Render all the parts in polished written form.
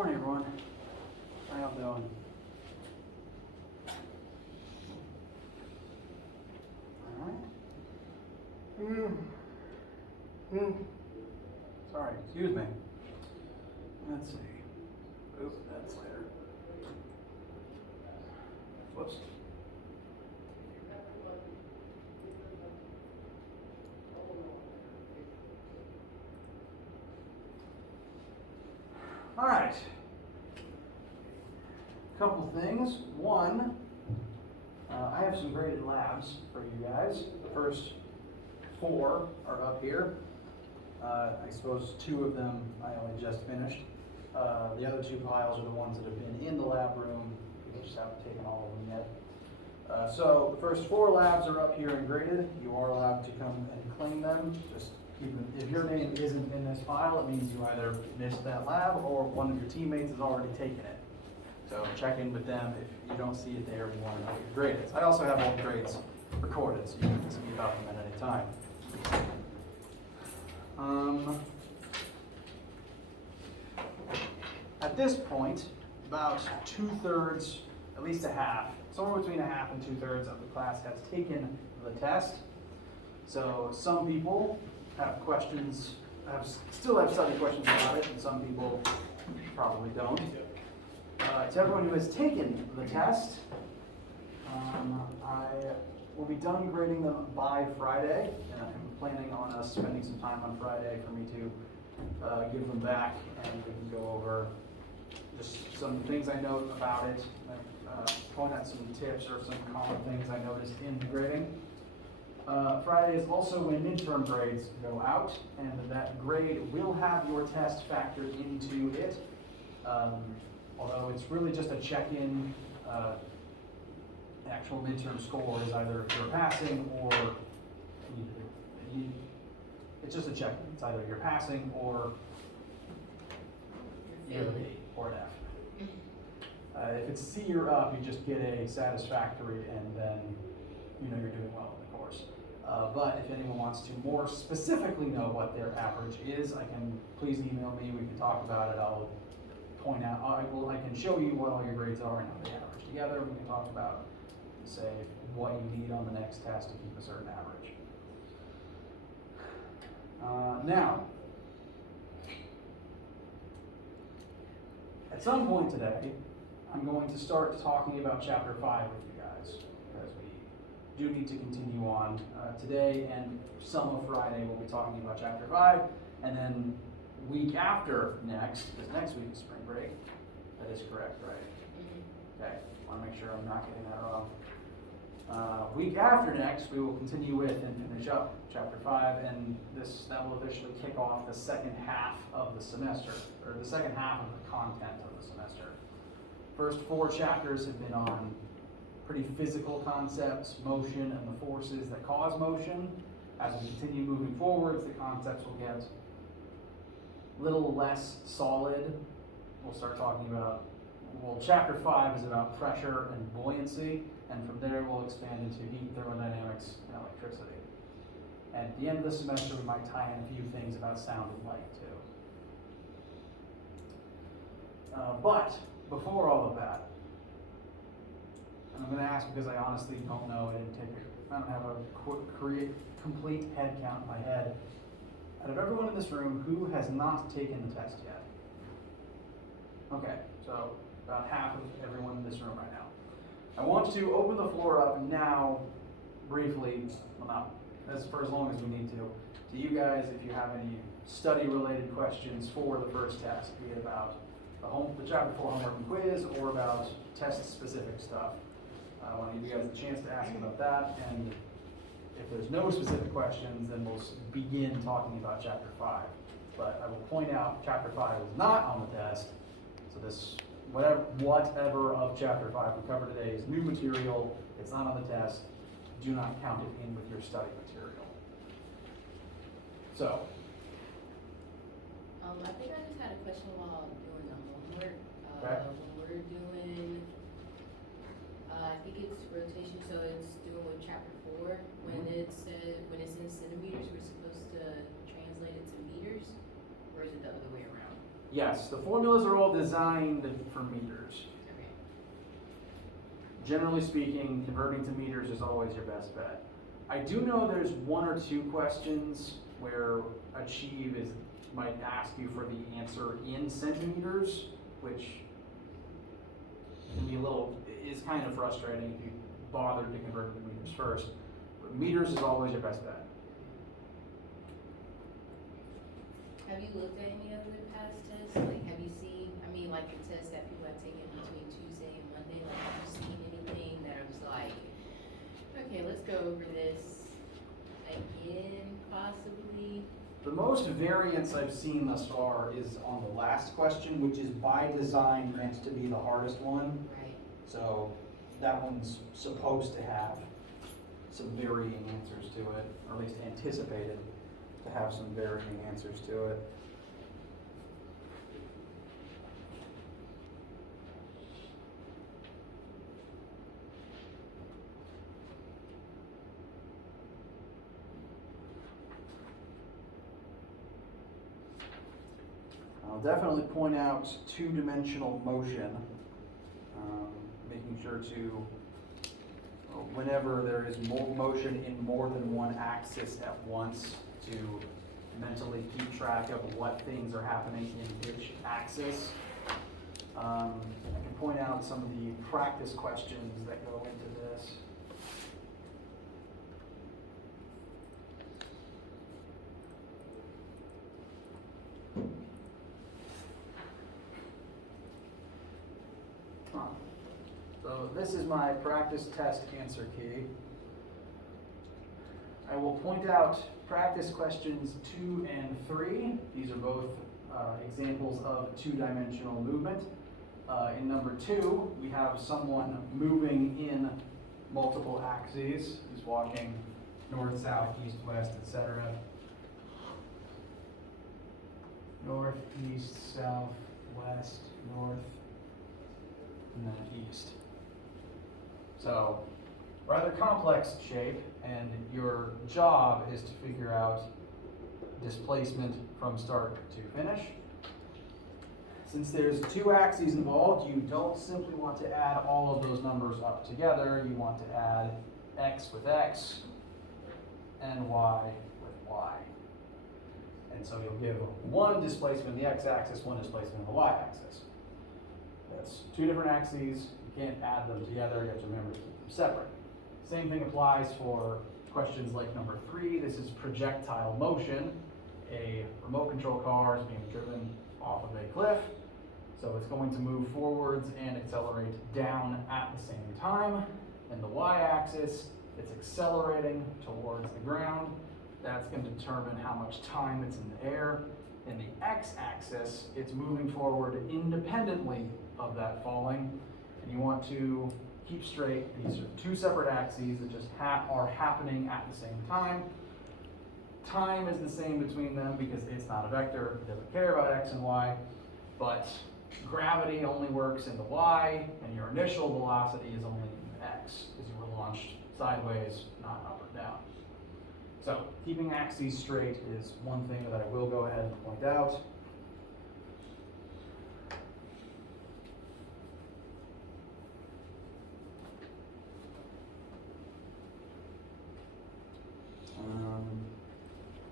Morning, everyone. How y'all doing? All right. Sorry, excuse me. Let's see. Oops, that's later. Whoops. All right. Couple things. One, I have some graded labs for you guys. The first 4 are up here. I suppose 2 of them I only just finished. The other 2 piles are the ones that have been in the lab room. We just haven't taken all of them yet. So the first 4 labs are up here and graded. You are allowed to come and claim them. Just keep them. If your name isn't in this file, it means you either missed that lab or one of your teammates has already taken it. So check in with them if you don't see it there and you want to know what your grade is. I also have all the grades recorded, so you can see about them at any time. At this point, about 2/3, at least a half, somewhere between a half and 2/3 of the class has taken the test. So some people have questions, still have study questions about it, and some people probably don't. To everyone who has taken the test, I will be done grading them by Friday, and I'm planning on us spending some time on Friday for me to give them back, and we can go over just some things I note about it, point out some tips or some common things I noticed in the grading. Friday is also when midterm grades go out, and that grade will have your test factored into it. Although it's really just a check-in, actual midterm score is either if you're passing or it's just a check-in. It's either you're passing or you're a B or an F. If it's C or up, you just get a satisfactory, and then you know you're doing well in the course. But if anyone wants to more specifically know what their average is, please email me. We can talk about it. I'll point out, I can show you what all your grades are and how they average together. We can talk about, say, what you need on the next test to keep a certain average. Now, at some point today, I'm going to start talking about Chapter 5 with you guys, because we do need to continue on today, and some of Friday we'll be talking about Chapter 5, and then week after next, because next week is spring break. That is correct, right? Okay, want to make sure I'm not getting that wrong. Week after next, we will continue with and finish up Chapter 5, and that will officially kick off the second half of the semester, or the second half of the content of the semester. First 4 chapters have been on pretty physical concepts, motion, and the forces that cause motion. As we continue moving forwards, the concepts will get a little less solid. We'll start talking about, Chapter 5 is about pressure and buoyancy, and from there we'll expand into heat, thermodynamics, and electricity. And at the end of the semester, we might tie in a few things about sound and light too. But before all of that, and I'm going to ask because I honestly don't know, I don't have a complete head count in my head. Out of everyone in this room, who has not taken the test yet? Okay, so about half of everyone in this room right now. I want to open the floor up now, briefly, well not for as long as we need to you guys if you have any study-related questions for the first test, be it about the Chapter 4 homework and quiz, or about test-specific stuff. I want to give you guys a chance to ask about that, and if there's no specific questions, then we'll begin talking about Chapter 5. But I will point out Chapter 5 is not on the test, so this, whatever of Chapter 5 we cover today is new material. It's not on the test. Do not count it in with your study material. So. I think I just had a question while doing the homework. Okay. When we're doing, I think it's rotation, so it's doing with Chapter 4. When it's in centimeters, we're supposed to translate it to meters, or is it the other way around? Yes, the formulas are all designed for meters. Okay. Generally speaking, converting to meters is always your best bet. I do know there's one or two questions where Achieve might ask you for the answer in centimeters, which can be is kind of frustrating if you bothered to convert to meters first. But meters is always your best bet. Have you looked at any of the past tests? Like, have you seen, like the tests that people have taken between Tuesday and Monday, like, have you seen anything that was like, okay, let's go over this again, possibly? The most variance I've seen thus far is on the last question, which is by design meant to be the hardest one. Right. So that one's supposed to have some varying answers to it, or at least anticipated to have some varying answers to it. I'll definitely point out two-dimensional motion, making sure to, whenever there is motion in more than one axis at once, to mentally keep track of what things are happening in which axis. I can point out some of the practice questions that go into this. So this is my practice test answer key. I will point out practice questions 2 and 3. These are both examples of two-dimensional movement. In number 2, we have someone moving in multiple axes. He's walking north, south, east, west, etc. North, east, south, west, north, and then east. So, rather complex shape, and your job is to figure out displacement from start to finish. Since there's two axes involved, you don't simply want to add all of those numbers up together. You want to add x with x and y with y. And so you'll give one displacement in the x-axis, one displacement in the y-axis. That's two different axes. You can't add them together. You have to remember to keep them separate. Same thing applies for questions like number 3. This is projectile motion. A remote control car is being driven off of a cliff. So it's going to move forwards and accelerate down at the same time. In the y-axis, it's accelerating towards the ground. That's going to determine how much time it's in the air. In the x-axis, it's moving forward independently of that falling. And you want to keep straight. These are two separate axes that just are happening at the same time. Time is the same between them because it's not a vector. It doesn't care about x and y. But gravity only works in the y, and your initial velocity is only in the x, because you were launched sideways, not up or down. So, keeping axes straight is one thing that I will go ahead and point out.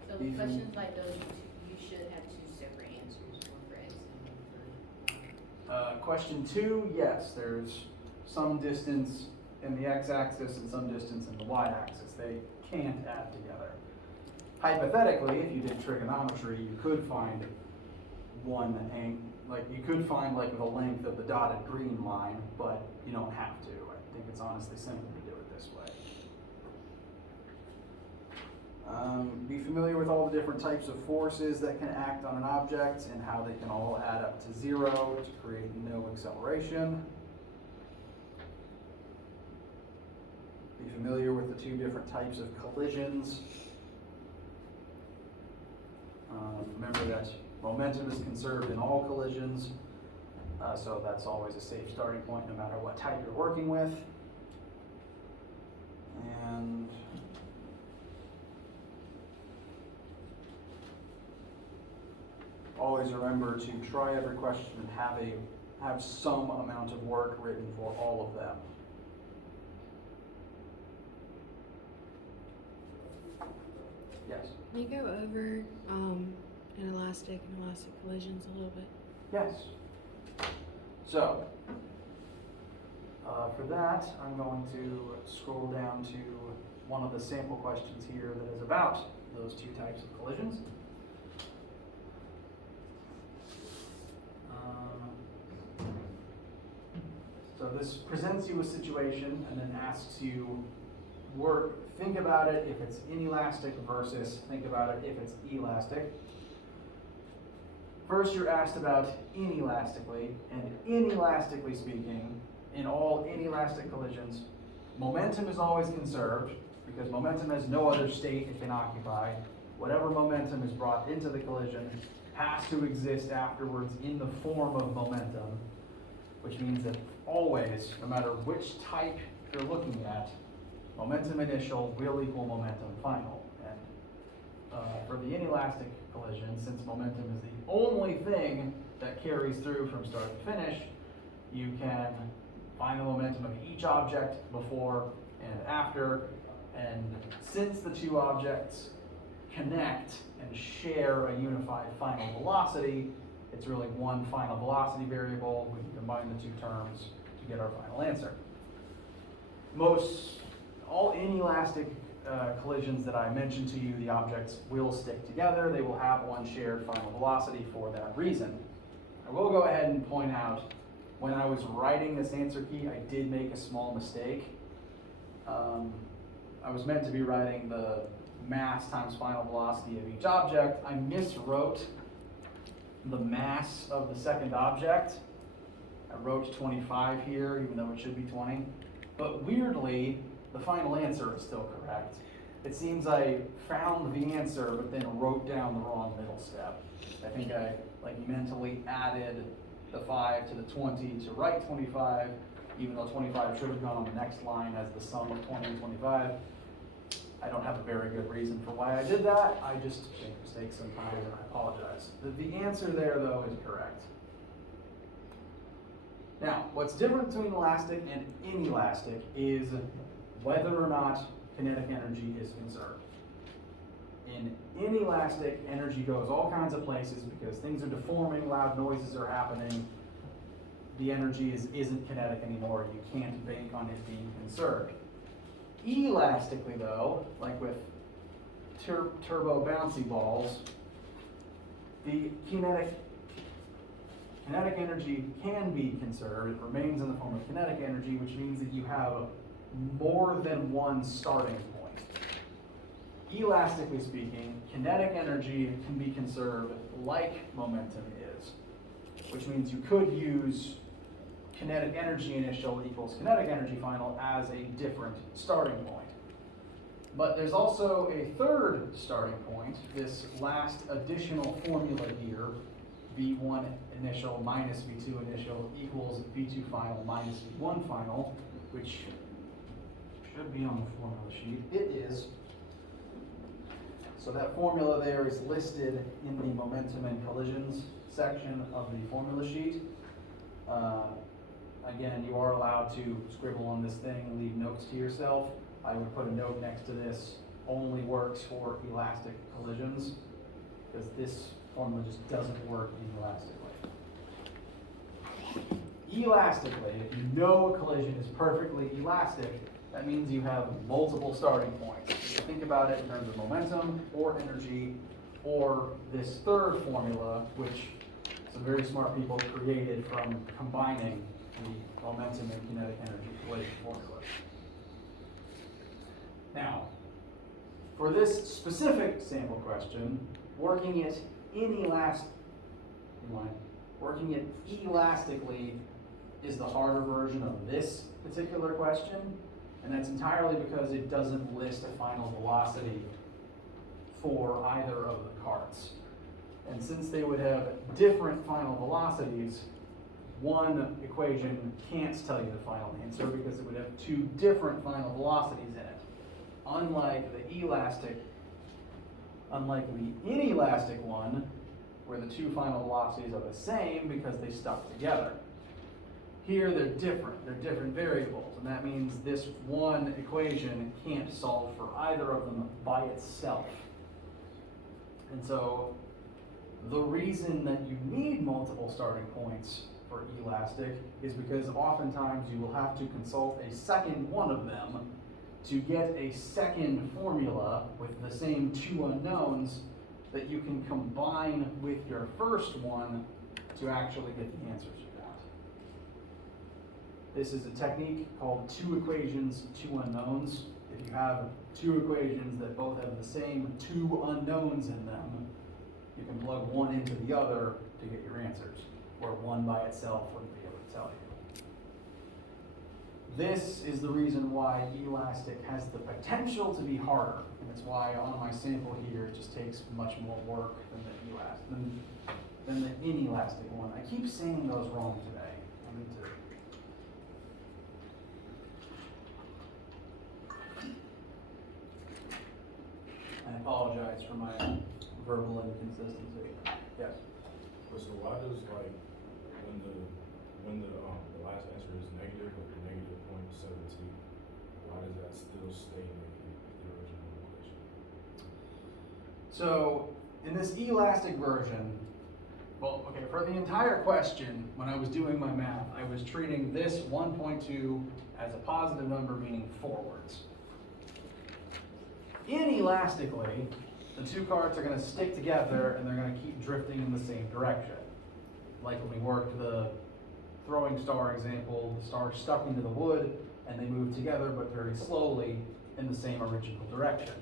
So questions like those, you should have two separate answers, one for x and one for y. Question 2, yes, there's some distance in the x-axis and some distance in the y-axis. They can't add together. Hypothetically, if you did trigonometry, you could find the length of the dotted green line, but you don't have to. I think it's honestly simple to do it this way. Be familiar with all the different types of forces that can act on an object and how they can all add up to 0 to create no acceleration. Be familiar with the two different types of collisions. Remember that momentum is conserved in all collisions, so that's always a safe starting point no matter what type you're working with. And always remember to try every question and have some amount of work written for all of them. Yes? Can you go over inelastic and elastic collisions a little bit? Yes. So, for that, I'm going to scroll down to one of the sample questions here that is about those two types of collisions. So this presents you a situation and then asks you think about it if it's inelastic versus think about it if it's elastic. First, you're asked about inelastically, and inelastically speaking, in all inelastic collisions, momentum is always conserved because momentum has no other state it can occupy. Whatever momentum is brought into the collision has to exist afterwards in the form of momentum, which means that always, no matter which type you're looking at, momentum initial will equal momentum final. And for the inelastic collision, since momentum is the only thing that carries through from start to finish, you can find the momentum of each object before and after. And since the two objects connect and share a unified final velocity, it's really one final velocity variable. We can combine the two terms to get our final answer. All inelastic collisions that I mentioned to you, the objects will stick together. They will have one shared final velocity for that reason. I will go ahead and point out, when I was writing this answer key, I did make a small mistake. I was meant to be writing the mass times final velocity of each object. I miswrote the mass of the second object. I wrote 25 here, even though it should be 20. But weirdly, the final answer is still correct. It seems I found the answer, but then wrote down the wrong middle step. I think I mentally added the 5 to the 20 to write 25, even though 25 should have gone on the next line as the sum of 20 and 25. I don't have a very good reason for why I did that. I just make mistakes sometimes, and I apologize. The answer there, though, is correct. Now, what's different between elastic and inelastic is whether or not kinetic energy is conserved. In inelastic, energy goes all kinds of places because things are deforming, loud noises are happening. The energy isn't kinetic anymore. You can't bank on it being conserved. Elastically, though, like with turbo bouncy balls, the kinetic energy can be conserved. It remains in the form of kinetic energy, which means that you have more than one starting point. Elastically speaking, kinetic energy can be conserved like momentum is, which means you could use kinetic energy initial equals kinetic energy final as a different starting point. But there's also a third starting point, this last additional formula here, V1 initial minus V2 initial equals V2 final minus V1 final, which should be on the formula sheet. It is. So that formula there is listed in the momentum and collisions section of the formula sheet. Again, you are allowed to scribble on this thing and leave notes to yourself. I would put a note next to this, only works for elastic collisions, because this formula just doesn't work inelastically. Elastically, if you know a collision is perfectly elastic, that means you have multiple starting points. You think about it in terms of momentum or energy, or this third formula, which some very smart people created from combining the momentum and kinetic energy collision formulas. Now, for this specific sample question, working it elastically is the harder version of this particular question, and that's entirely because it doesn't list a final velocity for either of the carts. And since they would have different final velocities, one equation can't tell you the final answer because it would have two different final velocities in it. Unlike the inelastic one, where the two final velocities are the same because they stuck together. Here they're different variables, and that means this one equation can't solve for either of them by itself. And so the reason that you need multiple starting points for elastic is because oftentimes you will have to consult a second one of them to get a second formula with the same two unknowns that you can combine with your first one to actually get the answers you want. This is a technique called two equations, two unknowns. If you have two equations that both have the same two unknowns in them, you can plug one into the other to get your answers, where one by itself wouldn't be able to tell you. This is the reason why elastic has the potential to be harder, and that's why on my sample here it just takes much more work than the inelastic one. I keep saying those wrong today. I need to. I apologize for my verbal inconsistency. Yes. So why does when the last answer is negative, like negative 0.17, why does that still stay negative with the original equation? So in this elastic version, well, okay, for the entire question, when I was doing my math, I was treating this 1.2 as a positive number, meaning forwards. Inelastically, the two carts are going to stick together and they're going to keep drifting in the same direction. Like when we worked the throwing star example, the star stuck into the wood and they moved together but very slowly in the same original direction.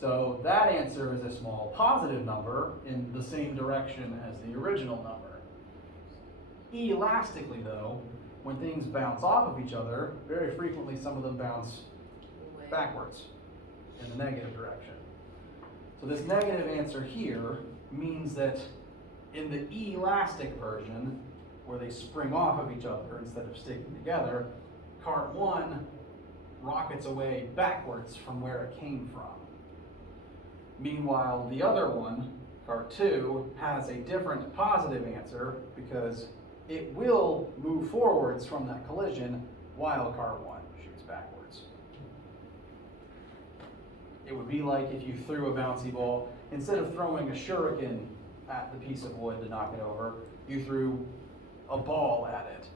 So that answer is a small positive number in the same direction as the original number. Elastically though, when things bounce off of each other, very frequently some of them bounce backwards in the negative direction. So this negative answer here means that in the elastic version, where they spring off of each other instead of sticking together, cart 1 rockets away backwards from where it came from. Meanwhile, the other one, cart 2, has a different positive answer because it will move forwards from that collision while cart 1 shoots backwards. It would be like if you threw a bouncy ball, instead of throwing a shuriken at the piece of wood to knock it over, you threw a ball at it.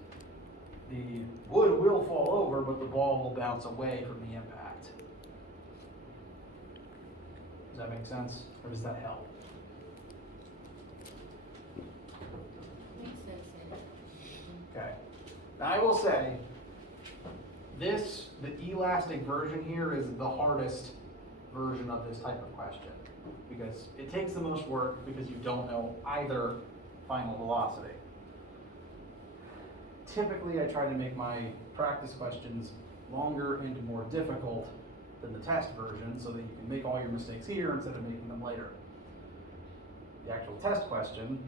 The wood will fall over, but the ball will bounce away from the impact. Does that make sense? Or does that help? Makes sense. Okay. Now I will say, the elastic version here is the hardest version of this type of question because it takes the most work because you don't know either final velocity. Typically, I try to make my practice questions longer and more difficult than the test version so that you can make all your mistakes here instead of making them later. The actual test question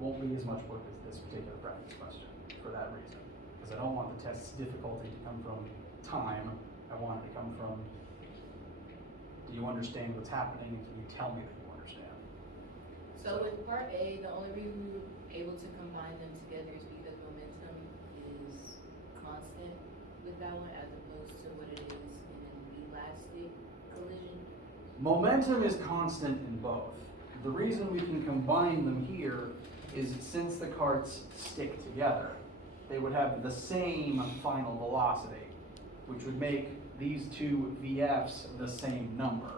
won't be as much work as this particular practice question for that reason. Because I don't want the test's difficulty to come from time. I want it to come from, do you understand what's happening and can you tell me that you understand? So with part A, the only reason we were able to combine them together is because momentum is constant with that one as opposed to what it is in an elastic collision. Momentum is constant in both. The reason we can combine them here is since the carts stick together, they would have the same final velocity, which would make these two VFs the same number.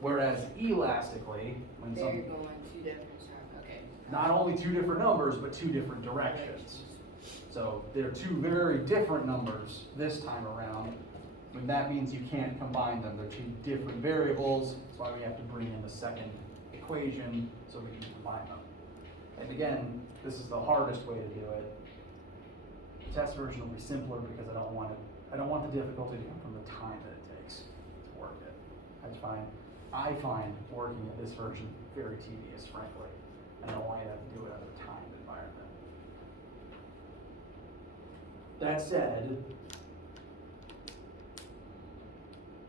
Whereas elastically, when They're going two different okay. not only two different numbers, but two different directions. So they're two very different numbers this time around, but that means you can't combine them. They're two different variables. That's why we have to bring in the second equation so we can combine them. And again, this is the hardest way to do it. The test version will be simpler because I don't want the difficulty to come from the time that it takes to work it. I find working at this version very tedious, frankly. I don't want you to have to do it in a timed environment. That said,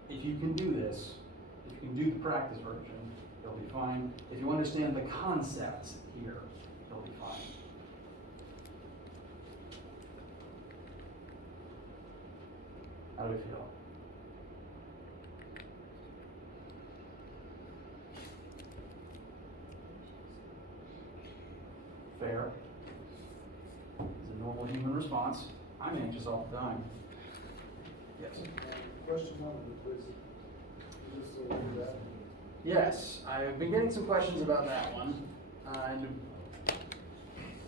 if you can do this, if you you can do the practice version, you'll be fine. If you understand the concepts here, you'll be fine. How do we feel? Fair. It's a normal human response. I'm anxious all the time. Yes. Question one of the quiz. Just so we do that. Yes, I've been getting some questions about that one. And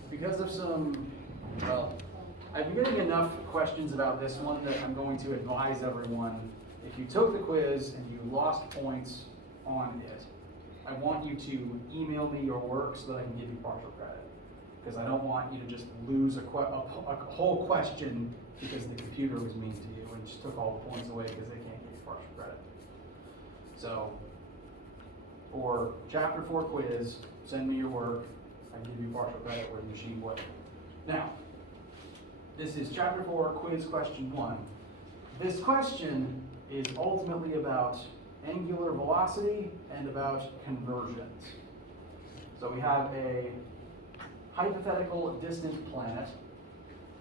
because of I've been getting enough questions about this one that I'm going to advise everyone, if you took the quiz and you lost points on it, I want you to email me your work so that I can give you partial credit. Because I don't want you to just lose a whole question because the computer was mean to you and just took all the points away because they can't give you partial credit. So, for chapter 4 quiz, send me your work. I can give you partial credit where the machine wouldn't. Now, this is chapter 4 quiz question 1. This question is ultimately about angular velocity and about conversions. So we have a hypothetical distant planet.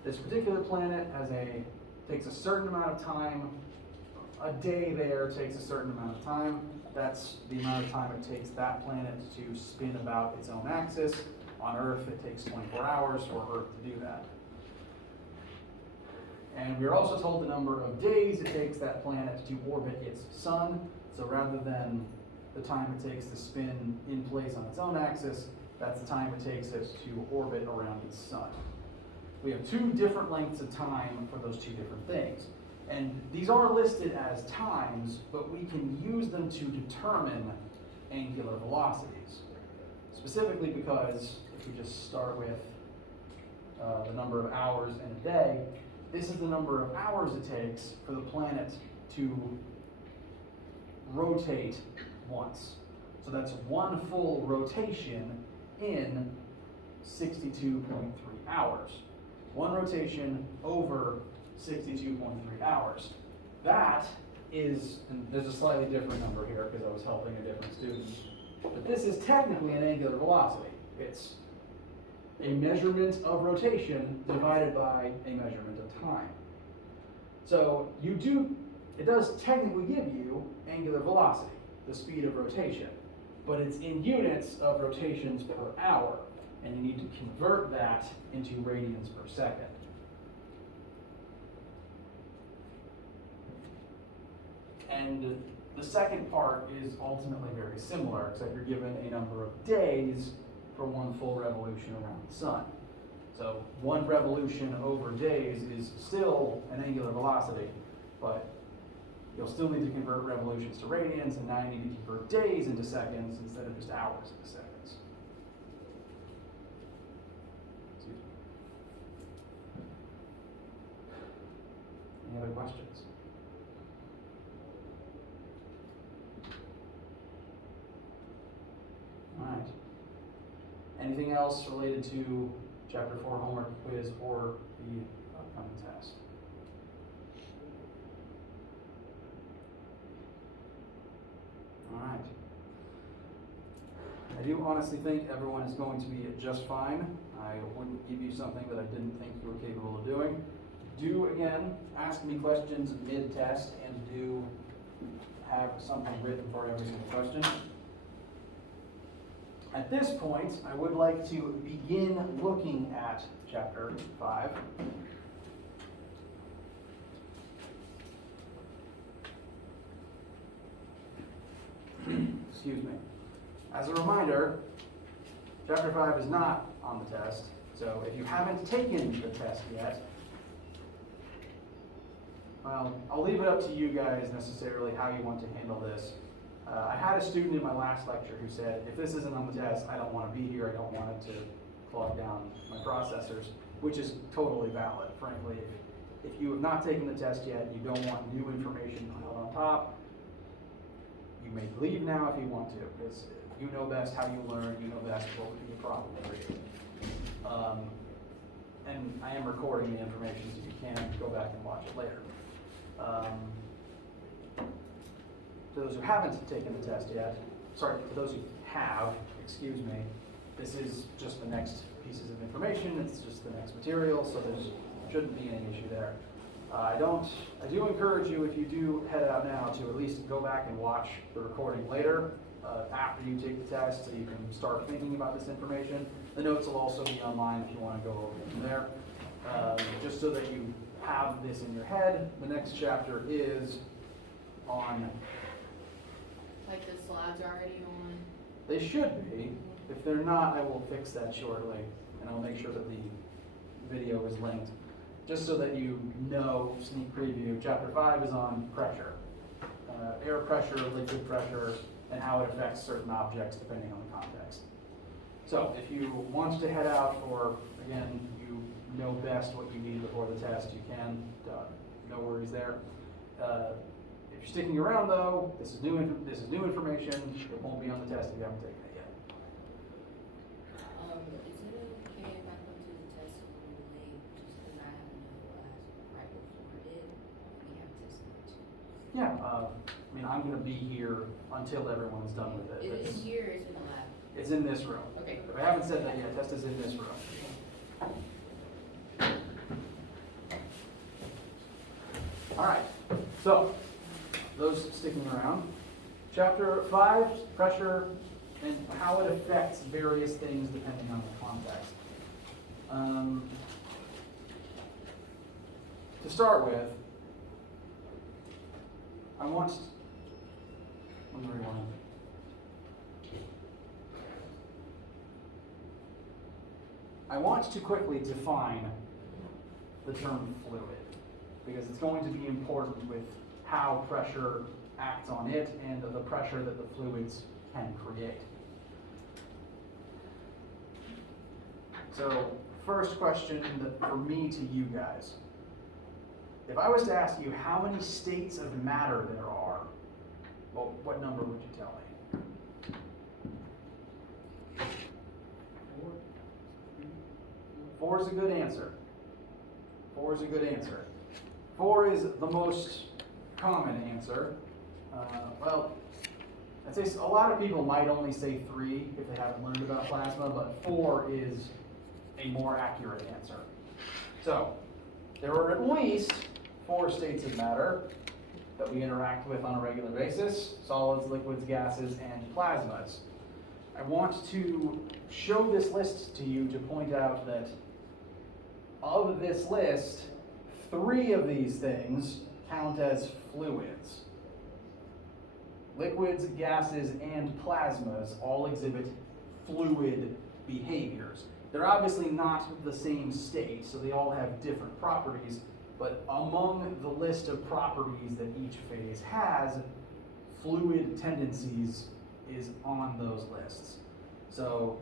This particular planet takes a certain amount of time. A day there takes a certain amount of time. That's the amount of time it takes that planet to spin about its own axis. On Earth, it takes 24 hours for Earth to do that. And we're also told the number of days it takes that planet to orbit its sun. So rather than the time it takes to spin in place on its own axis, that's the time it takes it to orbit around its sun. We have 2 different lengths of time for those 2 different things. And these are listed as times, but we can use them to determine angular velocities. Specifically because if we just start with the number of hours in a day, this is the number of hours it takes for the planet to rotate once. So that's 1 full rotation in 62.3 hours. 1 rotation over 62.3 hours. That is, and there's a slightly different number here because I was helping a different student, but this is technically an angular velocity. It's a measurement of rotation divided by a measurement of time. So it does technically give you angular velocity, the speed of rotation, but it's in units of rotations per hour, and you need to convert that into radians per second. And the second part is ultimately very similar, except you're given a number of days for 1 full revolution around the sun. So 1 revolution over days is still an angular velocity, but you'll still need to convert revolutions to radians, and now you need to convert days into seconds instead of just hours into seconds. Excuse me. Any other questions? All right. Anything else related to chapter 4 homework quiz or the upcoming test? All right. I do honestly think everyone is going to be just fine. I wouldn't give you something that I didn't think you were capable of doing. Do, again, ask me questions mid-test, and do have something written for every single question. At this point, I would like to begin looking at chapter 5. Excuse me. As a reminder, chapter 5 is not on the test, so if you haven't taken the test yet, well, I'll leave it up to you guys necessarily how you want to handle this. I had a student in my last lecture who said, if this isn't on the test, I don't want to be here, I don't want it to clog down my processors, which is totally valid, frankly. If you have not taken the test yet, you don't want new information piled on top, you may leave now if you want to, because you know best how you learn, you know best what would be a problem for you. And I am recording the information so you can go back and watch it later. to those who haven't taken the test yet, sorry, to those who have, excuse me, this is just the next pieces of information, it's just the next material, so there shouldn't be any issue there. I do encourage you, if you do head out now, to at least go back and watch the recording later, after you take the test, so you can start thinking about this information. The notes will also be online if you want to go over them there. Just so that you have this in your head, the next chapter is on, Like the slides are already on? they should be. If they're not, I will fix that shortly, and I'll make sure that the video is linked. Just so that you know, sneak preview, chapter 5 is on pressure. Air pressure, liquid pressure, and how it affects certain objects depending on the context. So if you want to head out, or again, you know best what you need before the test, you can, no worries there. If you're sticking around though, this is new information, it won't be on the test if you haven't taken it yet. Is it okay if I come to the test a little late, just because I have no class right before it? We have test lunch. Yeah, I mean, I'm gonna be here until everyone's done with it. Is it here or is it in the lab? It's in this room. Okay. If I haven't said that yet, test is in this room. All right, so those sticking around. Chapter 5, pressure and how it affects various things depending on the context. To start with, let me rewind. I want to quickly define the term fluid, because it's going to be important with how pressure acts on it and the pressure that the fluids can create. So, first question for me to you guys. If I was to ask you how many states of matter there are, well, what number would you tell me? 4 is a good answer. 4 is a good answer. 4 is the most common answer. Well, I'd say a lot of people might only say 3 if they haven't learned about plasma, but 4 is a more accurate answer. So, there are at least 4 states of matter that we interact with on a regular basis: solids, liquids, gases, and plasmas. I want to show this list to you to point out that of this list, 3 of these things count as fluids. Liquids, gases, and plasmas all exhibit fluid behaviors. They're obviously not the same state, so they all have different properties, but among the list of properties that each phase has, fluid tendencies is on those lists. So,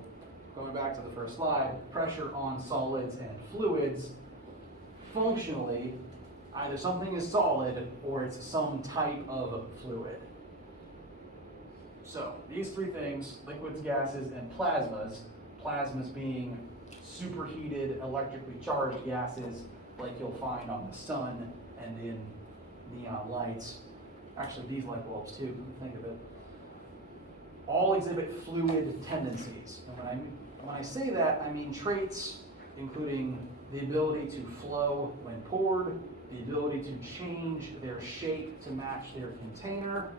going back to the first slide, pressure on solids and fluids, functionally, either something is solid or it's some type of fluid. So, these 3 things, liquids, gases, and plasmas being superheated, electrically charged gases like you'll find on the sun and in neon lights. Actually, these light bulbs too, think of it. All exhibit fluid tendencies. And when I say that, I mean traits including the ability to flow when poured, the ability to change their shape to match their container,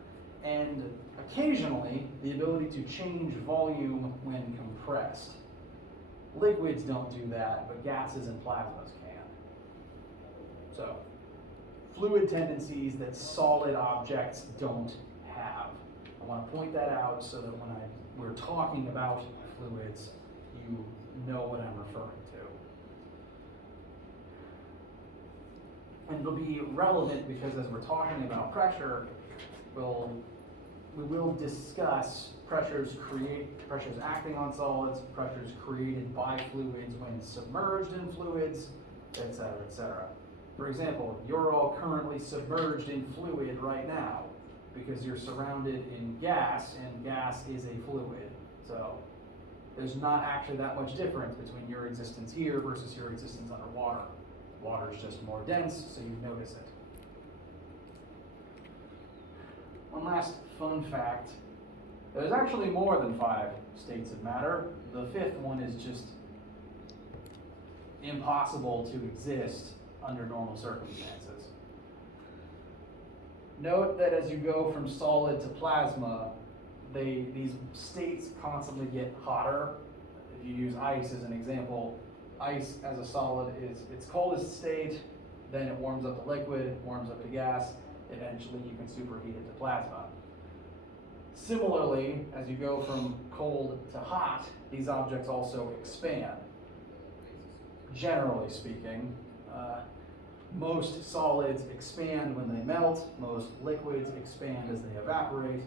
and occasionally the ability to change volume when compressed. Liquids don't do that, but gases and plasmas can. So, fluid tendencies that solid objects don't have. I want to point that out so that when we're talking about fluids, you know what I'm referring to. And it'll be relevant because as we're talking about pressure, we will discuss pressures acting on solids, pressures created by fluids when submerged in fluids, etc., etc. For example, you're all currently submerged in fluid right now because you're surrounded in gas, and gas is a fluid. So there's not actually that much difference between your existence here versus your existence underwater. Water is just more dense, so you notice it. one last fun fact. There's actually more than 5 states of matter. The 5th one is just impossible to exist under normal circumstances. Note that as you go from solid to plasma, these states constantly get hotter. If you use ice as an example, ice as a solid is its coldest state, then it warms up to liquid, warms up to gas, eventually you can superheat it to plasma. Similarly, as you go from cold to hot, these objects also expand. Generally speaking, most solids expand when they melt, most liquids expand as they evaporate.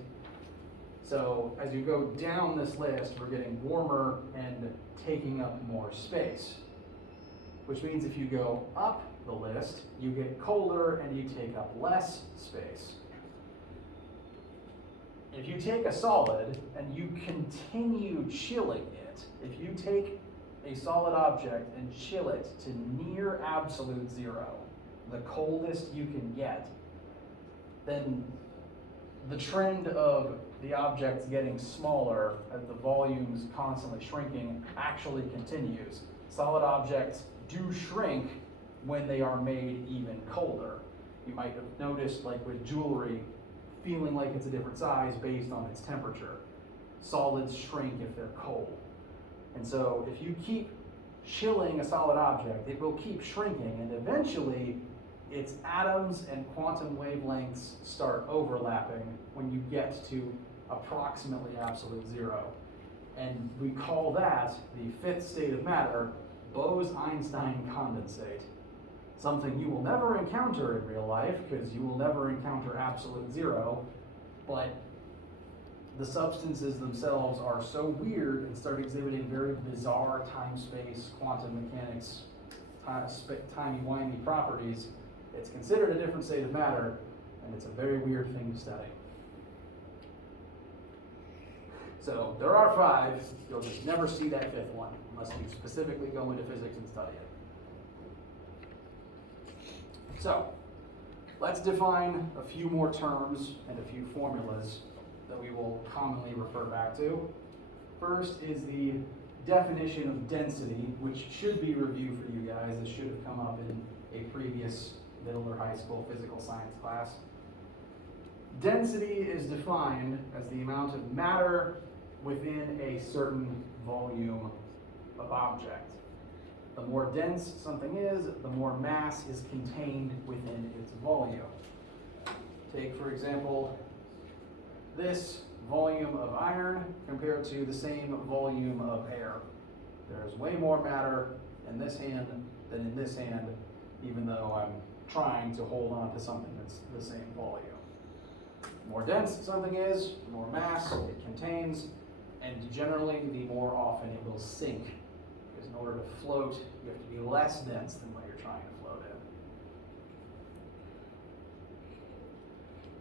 So as you go down this list, we're getting warmer and taking up more space. Which means if you go up the list, you get colder and you take up less space. If you take a solid and you continue chilling it, if you take a solid object and chill it to near absolute zero, the coldest you can get, then the trend of the objects getting smaller as the volume's constantly shrinking actually continues. Solid objects do shrink when they are made even colder. You might have noticed, like with jewelry, feeling like it's a different size based on its temperature. Solids shrink if they're cold. And so if you keep chilling a solid object, it will keep shrinking, and eventually its atoms and quantum wavelengths start overlapping when you get to approximately absolute zero. And we call that the 5th state of matter, Bose-Einstein condensate. Something you will never encounter in real life because you will never encounter absolute zero, but the substances themselves are so weird and start exhibiting very bizarre time-space, quantum mechanics, timey-wimey properties. It's considered a different state of matter, and it's a very weird thing to study. So there are 5, you'll just never see that 5th one unless you specifically go into physics and study it. So, let's define a few more terms and a few formulas that we will commonly refer back to. First is the definition of density, which should be reviewed for you guys. This should have come up in a previous middle or high school physical science class. Density is defined as the amount of matter within a certain volume of object. The more dense something is, the more mass is contained within its volume. Take, for example, this volume of iron compared to the same volume of air. There's way more matter in this hand than in this hand, even though I'm trying to hold on to something that's the same volume. The more dense something is, the more mass it contains, and generally the more often it will sink. Because in order to float, you have to be less dense than what you're trying to float in.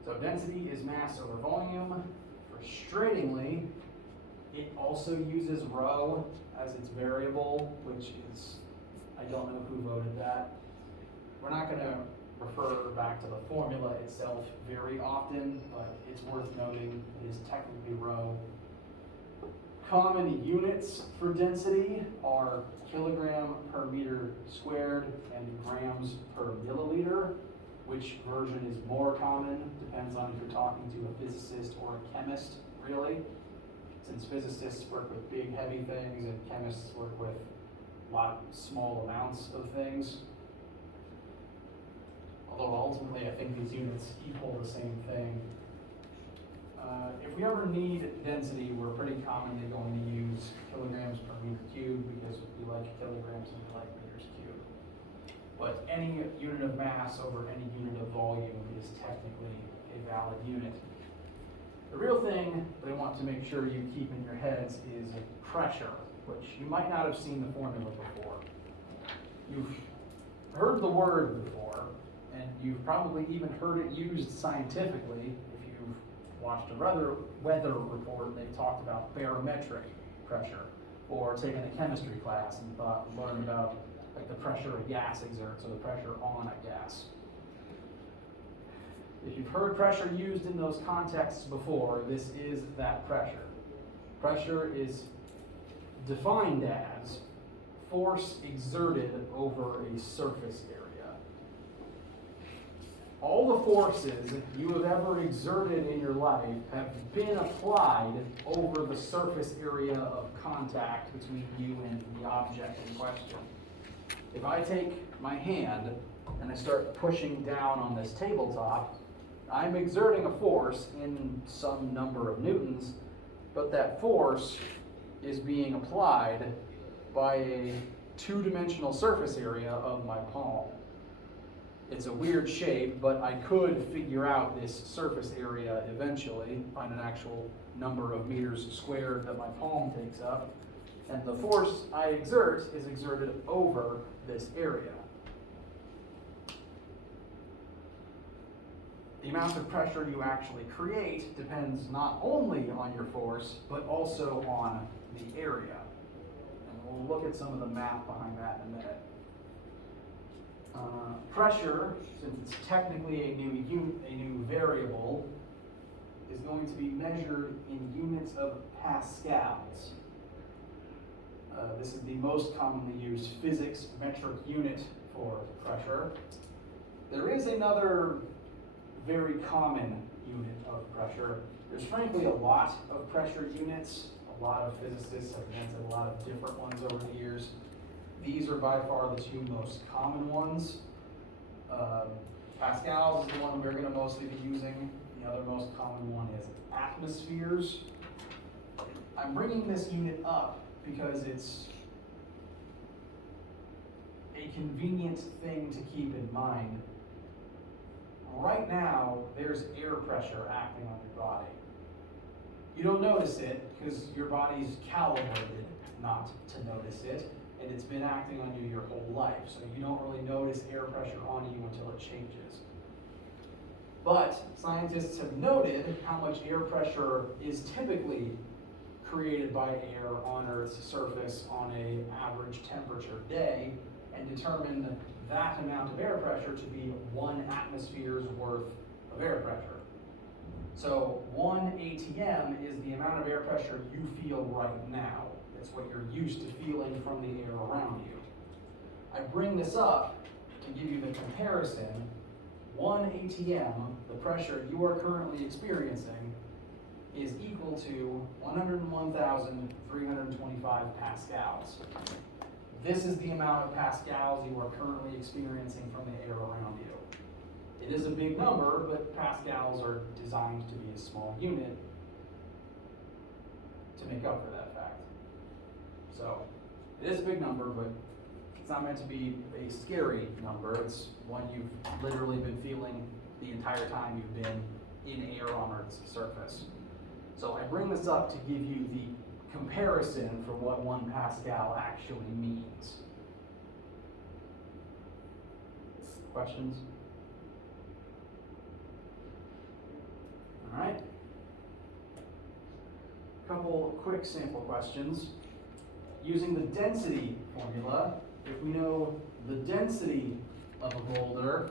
So density is mass over volume. Frustratingly, it also uses rho as its variable, which is, I don't know who voted that. We're not going to refer back to the formula itself very often, but it's worth noting it is technically rho. Common units for density are kilogram per meter squared and grams per milliliter. Which version is more common depends on if you're talking to a physicist or a chemist, really. Since physicists work with big, heavy things and chemists work with a lot of small amounts of things. Although ultimately I think these units equal the same thing. If we ever need density, we're pretty commonly going to use kilograms per meter cubed because we like kilograms and we like meters cubed. But any unit of mass over any unit of volume is technically a valid unit. The real thing that I want to make sure you keep in your heads is pressure, which you might not have seen the formula before. You've heard the word before, and you've probably even heard it used scientifically. If you've watched a weather report, they've talked about barometric pressure, or taken a chemistry class and learned about like the pressure a gas exerts or the pressure on a gas. If you've heard pressure used in those contexts before, this is that pressure. Pressure is defined as force exerted over a surface area. All the forces you have ever exerted in your life have been applied over the surface area of contact between you and the object in question. If I take my hand and I start pushing down on this tabletop, I'm exerting a force in some number of newtons, but that force is being applied by a two-dimensional surface area of my palm. It's a weird shape, but I could figure out this surface area eventually, find an actual number of meters squared that my palm takes up, and the force I exert is exerted over this area. The amount of pressure you actually create depends not only on your force, but also on the area. And we'll look at some of the math behind that in a minute. Pressure, since it's technically a new variable, is going to be measured in units of pascals. This is the most commonly used physics metric unit for pressure. There is another very common unit of pressure. There's frankly a lot of pressure units. A lot of physicists have invented a lot of different ones over the years. These are by far the two most common ones. Pascals is the one we're going to mostly be using. The other most common one is atmospheres. I'm bringing this unit up because it's a convenient thing to keep in mind. Right now, there's air pressure acting on your body. You don't notice it because your body's calibrated not to notice it, and it's been acting on you your whole life, so you don't really notice air pressure on you until it changes. But scientists have noted how much air pressure is typically created by air on Earth's surface on an average temperature day, and determined that amount of air pressure to be 1 atmosphere's worth of air pressure. So 1 ATM is the amount of air pressure you feel right now. It's what you're used to feeling from the air around you. I bring this up to give you the comparison. 1 ATM, the pressure you are currently experiencing, is equal to 101,325 pascals. This is the amount of pascals you are currently experiencing from the air around you. It is a big number, but pascals are designed to be a small unit to make up for that fact. So, it is a big number, but it's not meant to be a scary number. It's one you've literally been feeling the entire time you've been in air on Earth's surface. So I bring this up to give you the comparison for what 1 Pascal actually means. Questions? All right. Couple quick sample questions. Using the density formula, if we know the density of a boulder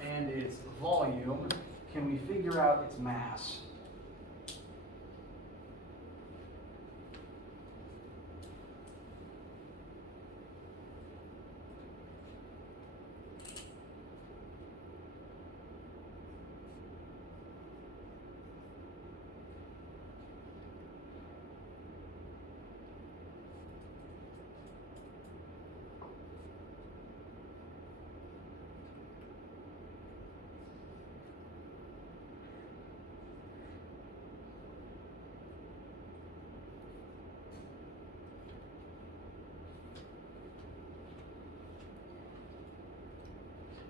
and its volume, can we figure out its mass?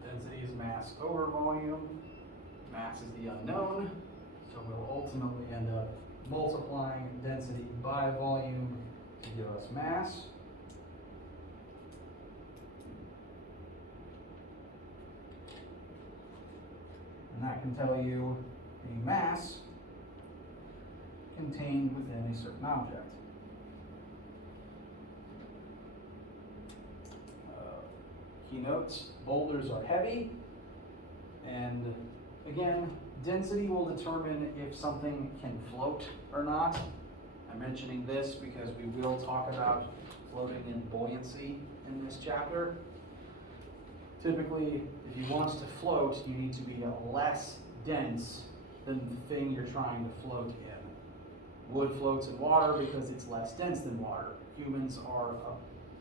Density is mass over volume. Mass is the unknown, so we'll ultimately end up multiplying density by volume to give us mass. And that can tell you the mass contained within a certain object. Keynotes: boulders are heavy, and again, density will determine if something can float or not. I'm mentioning this because we will talk about floating and buoyancy in this chapter. Typically, if you want to float, you need to be less dense than the thing you're trying to float in. Wood floats in water because it's less dense than water. Humans are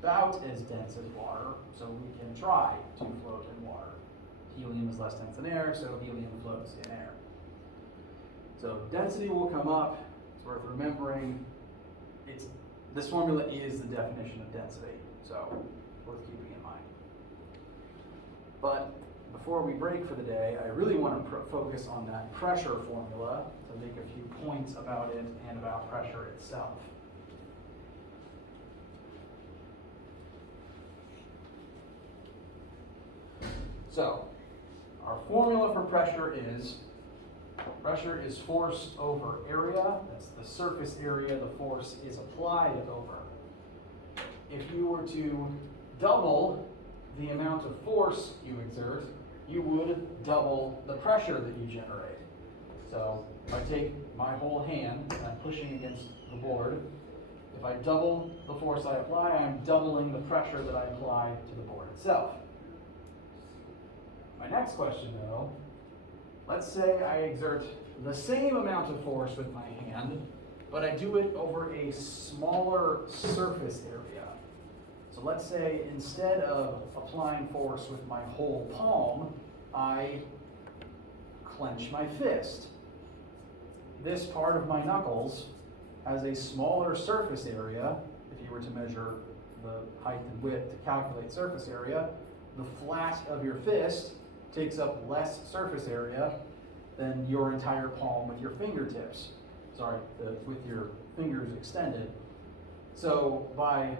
about as dense as water, so we can try to float in water. Helium is less dense than air, so helium floats in air. So density will come up. It's worth remembering. This formula is the definition of density, so worth keeping in mind. But before we break for the day, I really want to focus on that pressure formula to make a few points about it and about pressure itself. So, our formula for pressure is force over area. That's the surface area the force is applied over. If you were to double the amount of force you exert, you would double the pressure that you generate. So if I take my whole hand and I'm pushing against the board, if I double the force I apply, I'm doubling the pressure that I apply to the board itself. My next question though, let's say I exert the same amount of force with my hand, but I do it over a smaller surface area. So let's say instead of applying force with my whole palm, I clench my fist. This part of my knuckles has a smaller surface area. If you were to measure the height and width to calculate surface area, the flat of your fist takes up less surface area than your entire palm with your fingertips. With your fingers extended. So by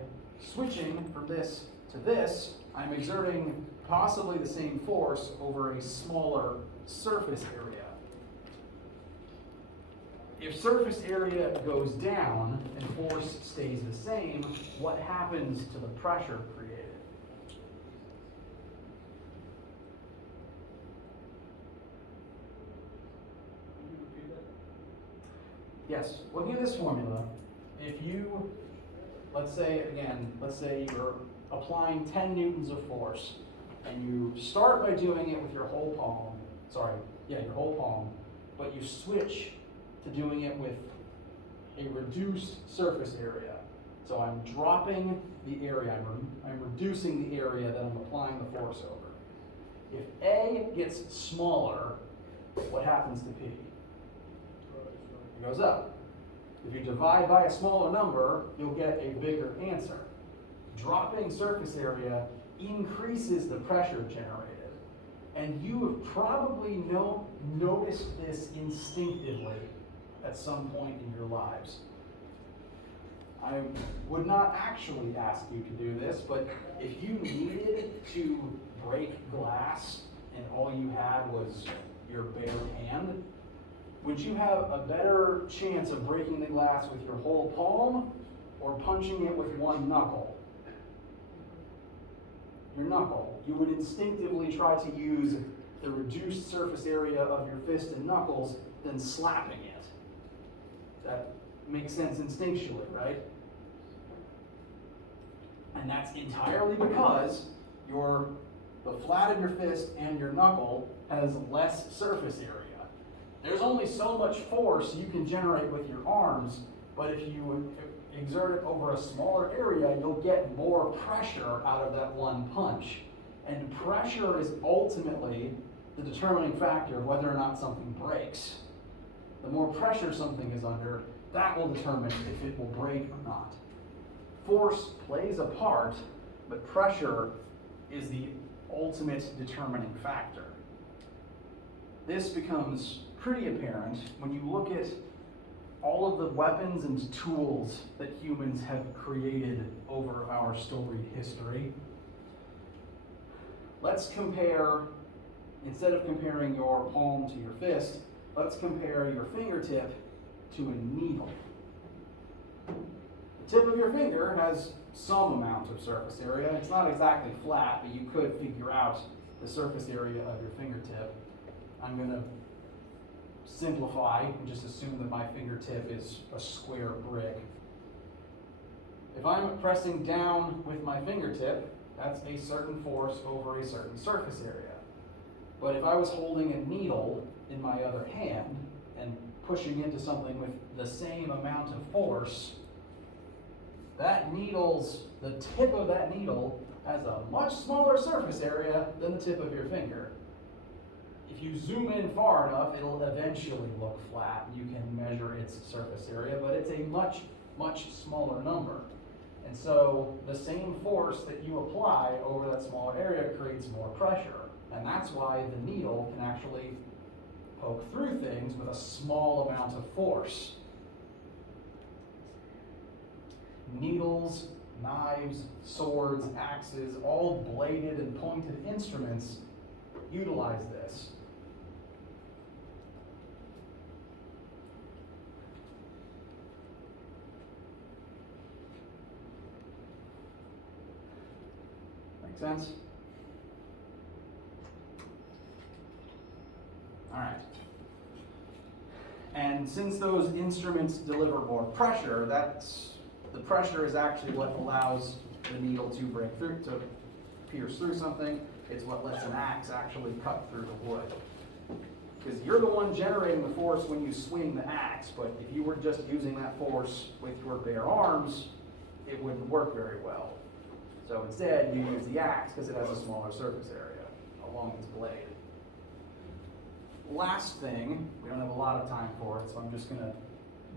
switching from this to this, I'm exerting possibly the same force over a smaller surface area. If surface area goes down and force stays the same, what happens to the pressure created? Can you repeat that? Yes, looking at this formula, if you, let's say you're applying 10 newtons of force, and you start by doing it with your whole palm, but you switch to doing it with a reduced surface area. So I'm dropping the area, I'm reducing the area that I'm applying the force over. If A gets smaller, what happens to P? It goes up. If you divide by a smaller number, you'll get a bigger answer. Dropping surface area increases the pressure generated. And you have probably noticed this instinctively at some point in your lives. I would not actually ask you to do this, but if you needed to break glass and all you had was your bare hand, would you have a better chance of breaking the glass with your whole palm or punching it with one knuckle? Your knuckle. You would instinctively try to use the reduced surface area of your fist and knuckles than slapping it. That makes sense instinctually, right? And that's entirely because the flat of your fist and your knuckle has less surface area. There's only so much force you can generate with your arms, but if you exert it over a smaller area, you'll get more pressure out of that one punch. And pressure is ultimately the determining factor of whether or not something breaks. The more pressure something is under, that will determine if it will break or not. Force plays a part, but pressure is the ultimate determining factor. This becomes pretty apparent when you look at all of the weapons and tools that humans have created over our storied history. Let's compare, instead of comparing your palm to your fist, let's compare your fingertip to a needle. The tip of your finger has some amount of surface area. It's not exactly flat, but you could figure out the surface area of your fingertip. I'm gonna simplify and just assume that my fingertip is a square brick. If I'm pressing down with my fingertip, that's a certain force over a certain surface area. But if I was holding a needle in my other hand and pushing into something with the same amount of force, the tip of that needle has a much smaller surface area than the tip of your finger. If you zoom in far enough, it'll eventually look flat. You can measure its surface area, but it's a much, much smaller number. And so the same force that you apply over that smaller area creates more pressure. And that's why the needle can actually poke through things with a small amount of force. Needles, knives, swords, axes, all bladed and pointed instruments utilize this. Make sense? All right. And since those instruments deliver more pressure, the pressure is actually what allows the needle to break through, to pierce through something. It's what lets an axe actually cut through the wood. Because you're the one generating the force when you swing the axe, but if you were just using that force with your bare arms, it wouldn't work very well. So instead, you use the axe because it has a smaller surface area along its blade. Last thing, we don't have a lot of time for it, so I'm just going to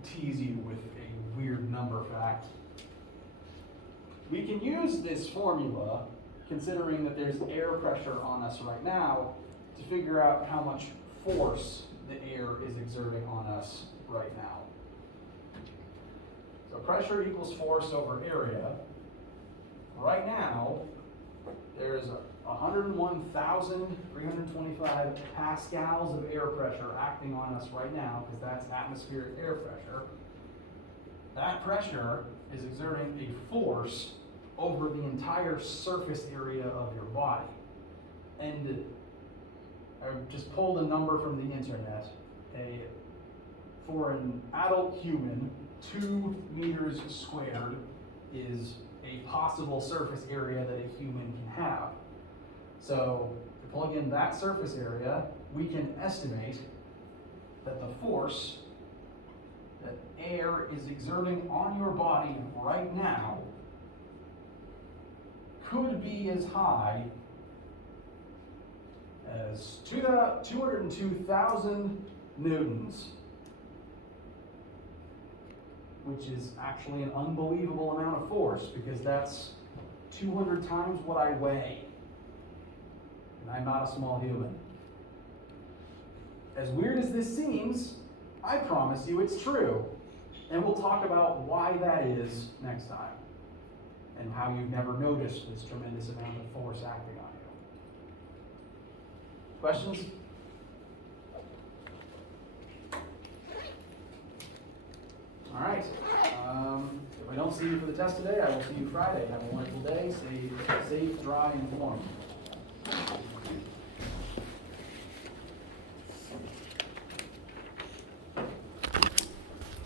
tease you with a weird number fact. We can use this formula, considering that there's air pressure on us right now, to figure out how much force the air is exerting on us right now. So pressure equals force over area. Right now, there's 101,325 pascals of air pressure acting on us right now, because that's atmospheric air pressure. That pressure is exerting a force over the entire surface area of your body. And I just pulled a number from the internet. For an adult human, 2 meters squared is a possible surface area that a human can have. So to plug in that surface area, we can estimate that the force that air is exerting on your body right now could be as high as 202,000 newtons, which is actually an unbelievable amount of force, because that's 200 times what I weigh. And I'm not a small human. As weird as this seems, I promise you it's true. And we'll talk about why that is next time, and how you've never noticed this tremendous amount of force acting on you. Questions? All right. If I don't see you for the test today, I will see you Friday. Have a wonderful day. Stay safe, dry, and warm.